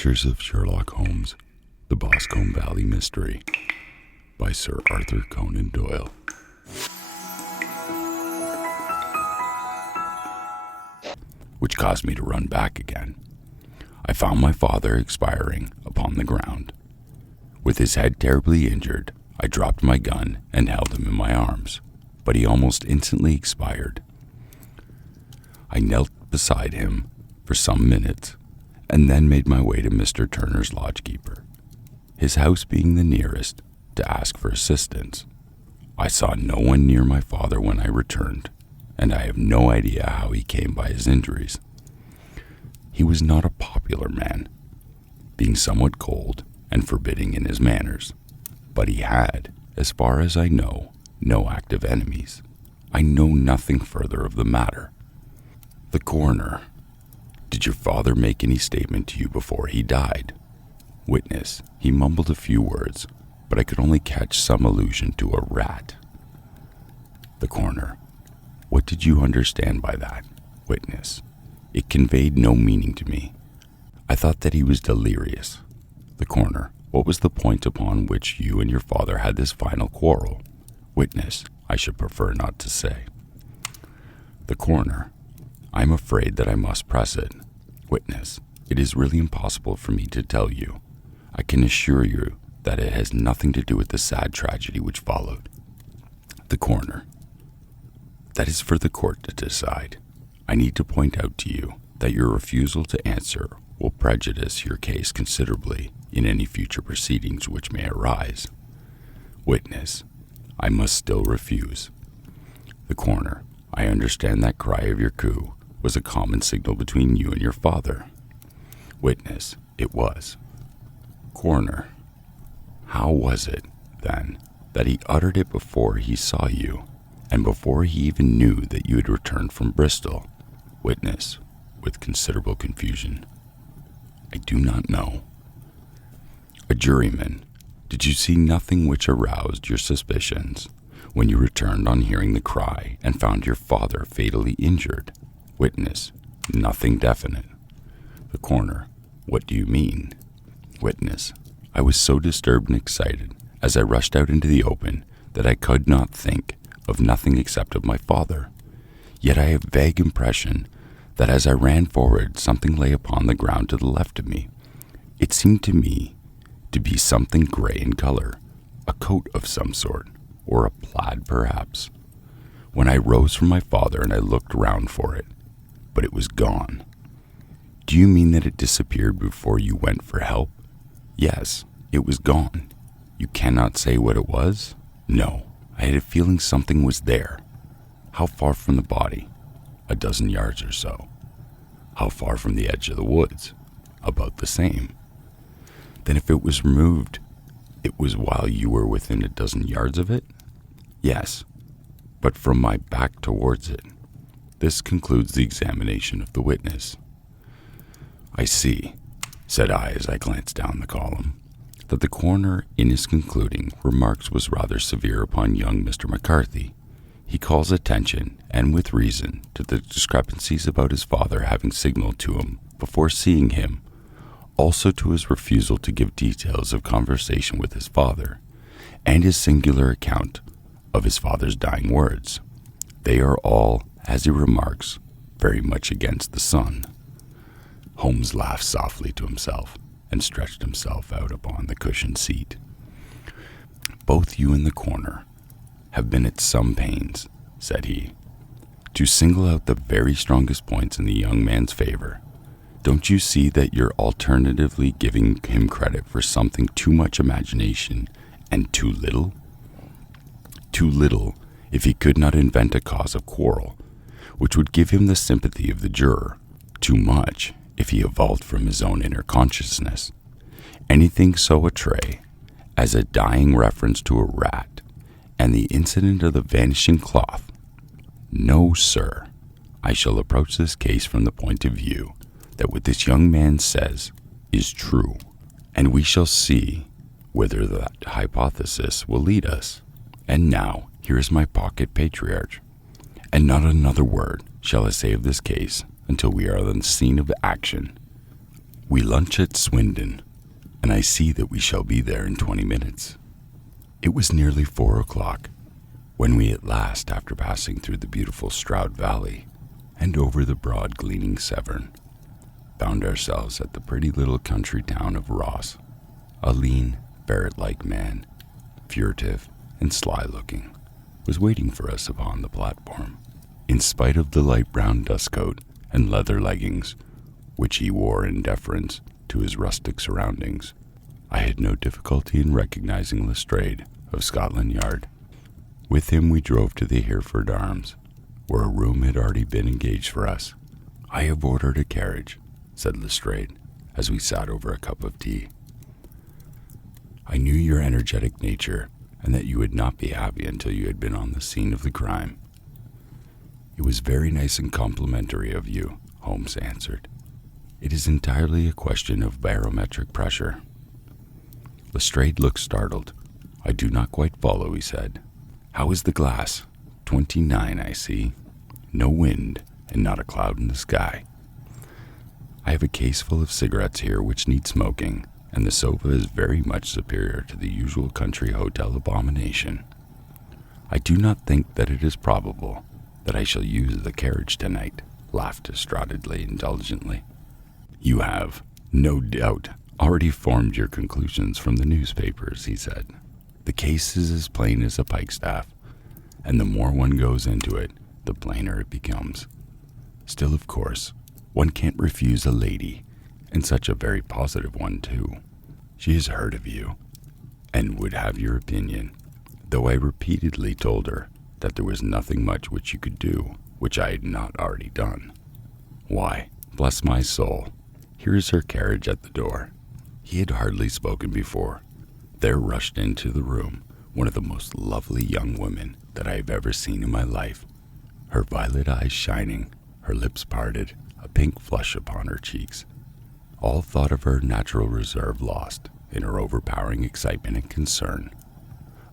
Adventures of Sherlock Holmes, The Boscombe Valley Mystery by Sir Arthur Conan Doyle. Which caused me to run back again. I found my father expiring upon the ground. With his head terribly injured, I dropped my gun and held him in my arms, but he almost instantly expired. I knelt beside him for some minutes, and then made my way to Mr. Turner's lodgekeeper, his house being the nearest, to ask for assistance. I saw no one near my father when I returned, and I have no idea how he came by his injuries. He was not a popular man, being somewhat cold and forbidding in his manners, but he had, as far as I know, no active enemies. I know nothing further of the matter. The coroner: did your father make any statement to you before he died? Witness: he mumbled a few words, but I could only catch some allusion to a rat. The coroner: what did you understand by that? Witness: it conveyed no meaning to me. I thought that he was delirious. The coroner: what was the point upon which you and your father had this final quarrel? Witness: I should prefer not to say. The coroner: I'm afraid that I must press it. Witness: it is really impossible for me to tell you. I can assure you that it has nothing to do with the sad tragedy which followed. The coroner: that is for the court to decide. I need to point out to you that your refusal to answer will prejudice your case considerably in any future proceedings which may arise. Witness: I must still refuse. The coroner: I understand that cry of your coup was a common signal between you and your father. Witness: it was. Coroner: how was it, then, that he uttered it before he saw you, and before he even knew that you had returned from Bristol? Witness, with considerable confusion: I do not know. A juryman: did you see nothing which aroused your suspicions when you returned on hearing the cry and found your father fatally injured? Witness: nothing definite. The coroner: what do you mean? Witness: I was so disturbed and excited as I rushed out into the open that I could not think of nothing except of my father. Yet I have vague impression that as I ran forward, something lay upon the ground to the left of me. It seemed to me to be something gray in color, a coat of some sort, or a plaid perhaps. When I rose from my father and I looked round for it, but it was gone. Do you mean that it disappeared before you went for help? Yes, it was gone. You cannot say what it was? No, I had a feeling something was there. How far from the body? 12 yards or so. How far from the edge of the woods? About the same. Then if it was removed, it was while you were within 12 yards of it? Yes, but from my back towards it. This concludes the examination of the witness. I see, said I as I glanced down the column, that the coroner in his concluding remarks was rather severe upon young Mr. McCarthy. He calls attention, and with reason, to the discrepancies about his father having signaled to him before seeing him, also to his refusal to give details of conversation with his father, and his singular account of his father's dying words. They are all, as he remarks, very much against the son. Holmes laughed softly to himself and stretched himself out upon the cushioned seat. Both you and the coroner have been at some pains, said he, to single out the very strongest points in the young man's favor. Don't you see that you're alternatively giving him credit for something too much imagination and too little? Too little if he could not invent a cause of quarrel, which would give him the sympathy of the juror; too much if he evolved from his own inner consciousness anything so astray as a dying reference to a rat and the incident of the vanishing cloth. No, sir, I shall approach this case from the point of view that what this young man says is true, and we shall see whither that hypothesis will lead us. And now, here is my pocket patriarch, and not another word shall I say of this case until we are on the scene of action. We lunch at Swindon, and I see that we shall be there in 20 minutes. It was nearly 4 o'clock when we at last, after passing through the beautiful Stroud Valley and over the broad gleaming Severn, found ourselves at the pretty little country town of Ross. A lean, ferret-like man, furtive and sly-looking, was waiting for us upon the platform. In spite of the light brown dust coat and leather leggings, which he wore in deference to his rustic surroundings, I had no difficulty in recognizing Lestrade of Scotland Yard. With him we drove to the Hereford Arms, where a room had already been engaged for us. "I have ordered a carriage," said Lestrade, as we sat over a cup of tea. "I knew your energetic nature, and that you would not be happy until you had been on the scene of the crime." "It was very nice and complimentary of you," Holmes answered. "It is entirely a question of barometric pressure." Lestrade looked startled. "I do not quite follow," he said. "How is the glass?" 29, I see. No wind, and not a cloud in the sky. I have a case full of cigarettes here which need smoking, and the sofa is very much superior to the usual country hotel abomination. I do not think that it is probable that I shall use the carriage tonight," laughed Lestrade indulgently. "You have, no doubt, already formed your conclusions from the newspapers," he said. "The case is as plain as a pikestaff, and the more one goes into it, the plainer it becomes. Still, of course, one can't refuse a lady, and such a very positive one, too. She has heard of you, and would have your opinion, though I repeatedly told her that there was nothing much which you could do which I had not already done. Why, bless my soul, here is her carriage at the door." He had hardly spoken before. There rushed into the room one of the most lovely young women that I have ever seen in my life, her violet eyes shining, her lips parted, a pink flush upon her cheeks, all thought of her natural reserve lost in her overpowering excitement and concern.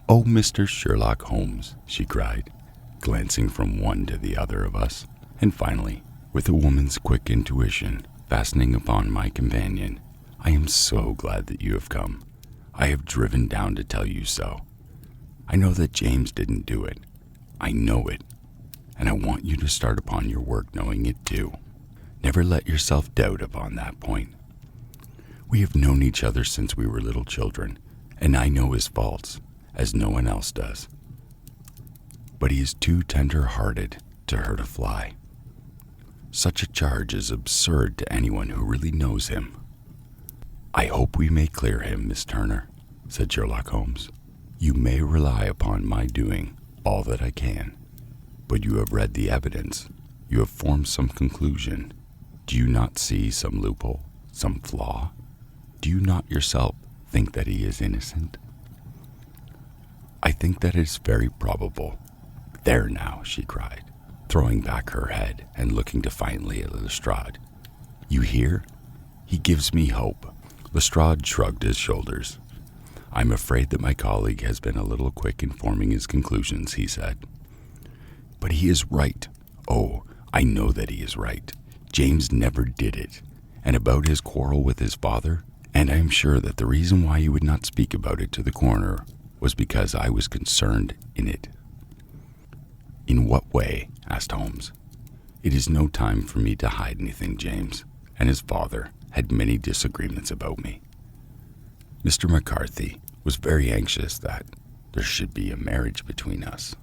"Oh, Mr. Sherlock Holmes," she cried, glancing from one to the other of us, and finally, with a woman's quick intuition, fastening upon my companion, "I am so glad that you have come. I have driven down to tell you so. I know that James didn't do it. I know it. And I want you to start upon your work knowing it too. Never let yourself doubt upon that point. We have known each other since we were little children, and I know his faults, as no one else does. But he is too tender-hearted to hurt a fly. Such a charge is absurd to anyone who really knows him." "I hope we may clear him, Miss Turner," said Sherlock Holmes. "You may rely upon my doing all that I can. But you have read the evidence. You have formed some conclusion. Do you not see some loophole, some flaw? Do you not yourself think that he is innocent?" "I think that it is very probable." "There now," she cried, throwing back her head and looking defiantly at Lestrade. "You hear? He gives me hope." Lestrade shrugged his shoulders. "I'm afraid that my colleague has been a little quick in forming his conclusions," he said. "But he is right. Oh, I know that he is right. James never did it. And about his quarrel with his father, and I am sure that the reason why he would not speak about it to the coroner was because I was concerned in it." "In what way?" asked Holmes. "It is no time for me to hide anything. James and his father had many disagreements about me. Mr. McCarthy was very anxious that there should be a marriage between us.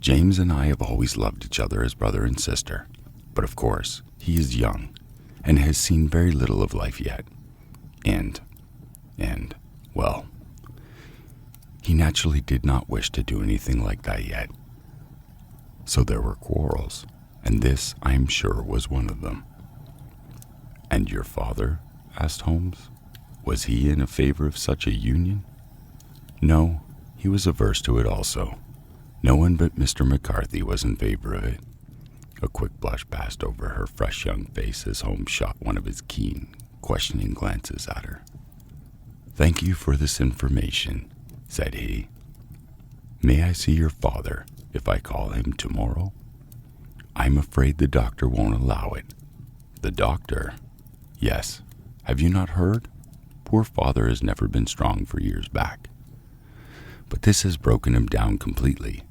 James and I have always loved each other as brother and sister, but of course he is young and has seen very little of life yet. And, well, he naturally did not wish to do anything like that yet. So there were quarrels, and this, I am sure, was one of them." "And your father?" asked Holmes. "Was he in favor of such a union?" "No, he was averse to it also. No one but Mr. McCarthy was in favor of it." A quick blush passed over her fresh young face as Holmes shot one of his keen, questioning glances at her. "Thank you for this information," said he. "May I see your father if I call him tomorrow?" "I'm afraid the doctor won't allow it." "The doctor?" "Yes. Have you not heard? Poor father has never been strong for years back. But this has broken him down completely.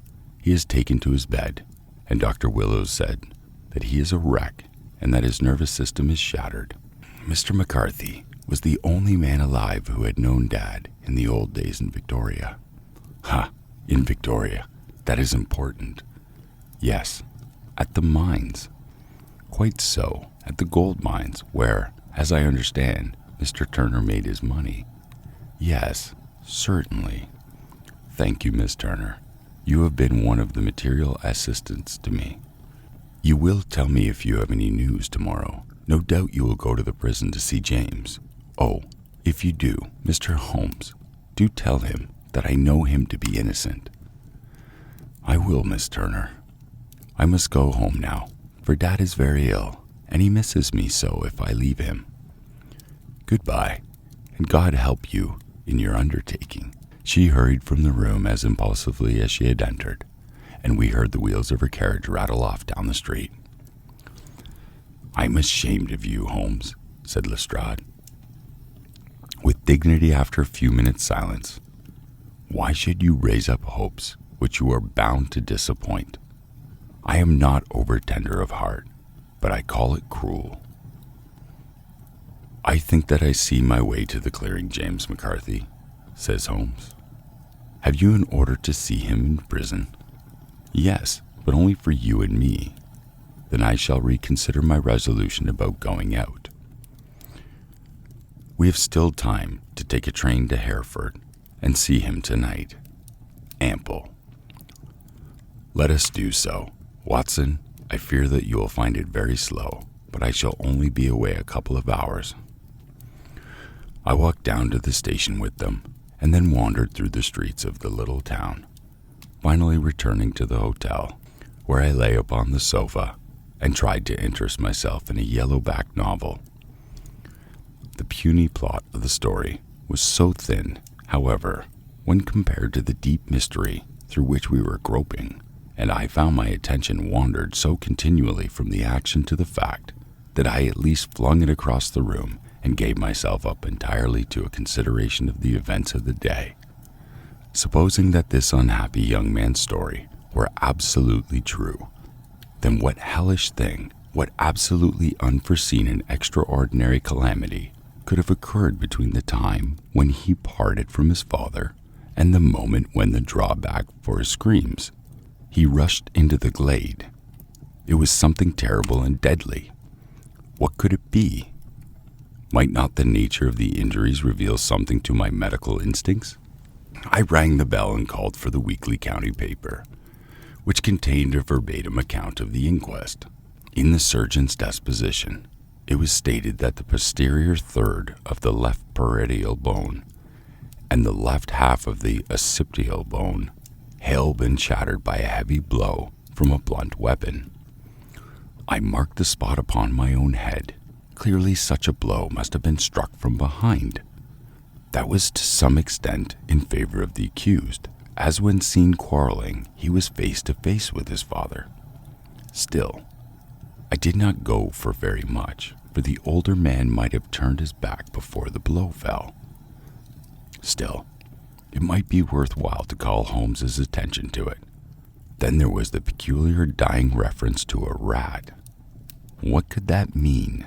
He is taken to his bed, and Dr. Willows said that he is a wreck and that his nervous system is shattered. Mr. McCarthy was the only man alive who had known Dad in the old days in Victoria. In Victoria. That is important. Yes, at the mines. Quite so, at the gold mines, where, as I understand, Mr. Turner made his money. Yes, certainly. Thank you, Miss Turner. You have been one of the material assistants to me. You will tell me if you have any news tomorrow. No doubt you will go to the prison to see James. Oh, if you do, Mr. Holmes, do tell him that I know him to be innocent. I will, Miss Turner. I must go home now, for Dad is very ill, and he misses me so if I leave him. Goodbye, and God help you in your undertaking. She hurried from the room as impulsively as she had entered, and we heard the wheels of her carriage rattle off down the street. I'm ashamed of you, Holmes, said Lestrade, with dignity after a few minutes' silence. Why should you raise up hopes which you are bound to disappoint? I am not over-tender of heart, but I call it cruel. I think that I see my way to the clearing, James McCarthy, says Holmes. Have you an order to see him in prison? Yes, but only for you and me. Then I shall reconsider my resolution about going out. We have still time to take a train to Hereford and see him tonight. Ample. Let us do so. Watson, I fear that you will find it very slow, but I shall only be away a couple of hours. I walked down to the station with them, and then wandered through the streets of the little town, finally returning to the hotel, where I lay upon the sofa and tried to interest myself in a yellow-backed novel. The puny plot of the story was so thin, however, when compared to the deep mystery through which we were groping, and I found my attention wandered so continually from the action to the fact that I at least flung it across the room and gave myself up entirely to a consideration of the events of the day. Supposing that this unhappy young man's story were absolutely true, then what hellish thing, what absolutely unforeseen and extraordinary calamity could have occurred between the time when he parted from his father and the moment when the drawback for his screams? He rushed into the glade. It was something terrible and deadly. What could it be? Might not the nature of the injuries reveal something to my medical instincts? I rang the bell and called for the weekly county paper, which contained a verbatim account of the inquest. In the surgeon's disposition, it was stated that the posterior third of the left parietal bone and the left half of the occipital bone had been shattered by a heavy blow from a blunt weapon. I marked the spot upon my own head. Clearly such a blow must have been struck from behind. That was to some extent in favor of the accused, as when seen quarreling, he was face to face with his father. Still, I did not go for very much, for the older man might have turned his back before the blow fell. Still, it might be worthwhile to call Holmes's attention to it. Then there was the peculiar dying reference to a rat. What could that mean?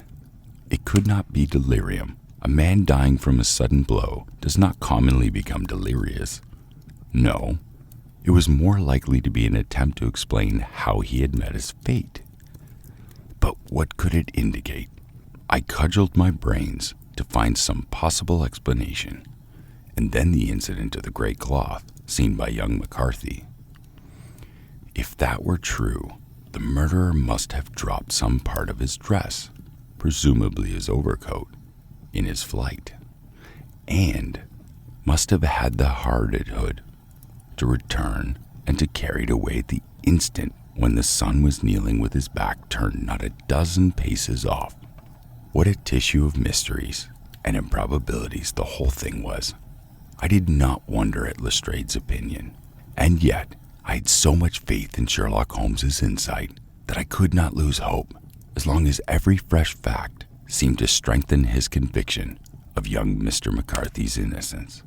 It could not be delirium. A man dying from a sudden blow does not commonly become delirious. No, it was more likely to be an attempt to explain how he had met his fate. But what could it indicate? I cudgeled my brains to find some possible explanation, and then the incident of the gray cloth seen by young McCarthy. If that were true, the murderer must have dropped some part of his dress, presumably his overcoat, in his flight, and must have had the hardihood to return and to carry it away at the instant when the son was kneeling with his back turned not a dozen paces off. What a tissue of mysteries and improbabilities the whole thing was. I did not wonder at Lestrade's opinion, and yet I had so much faith in Sherlock Holmes's insight that I could not lose hope as long as every fresh fact seemed to strengthen his conviction of young Mr. McCarthy's innocence.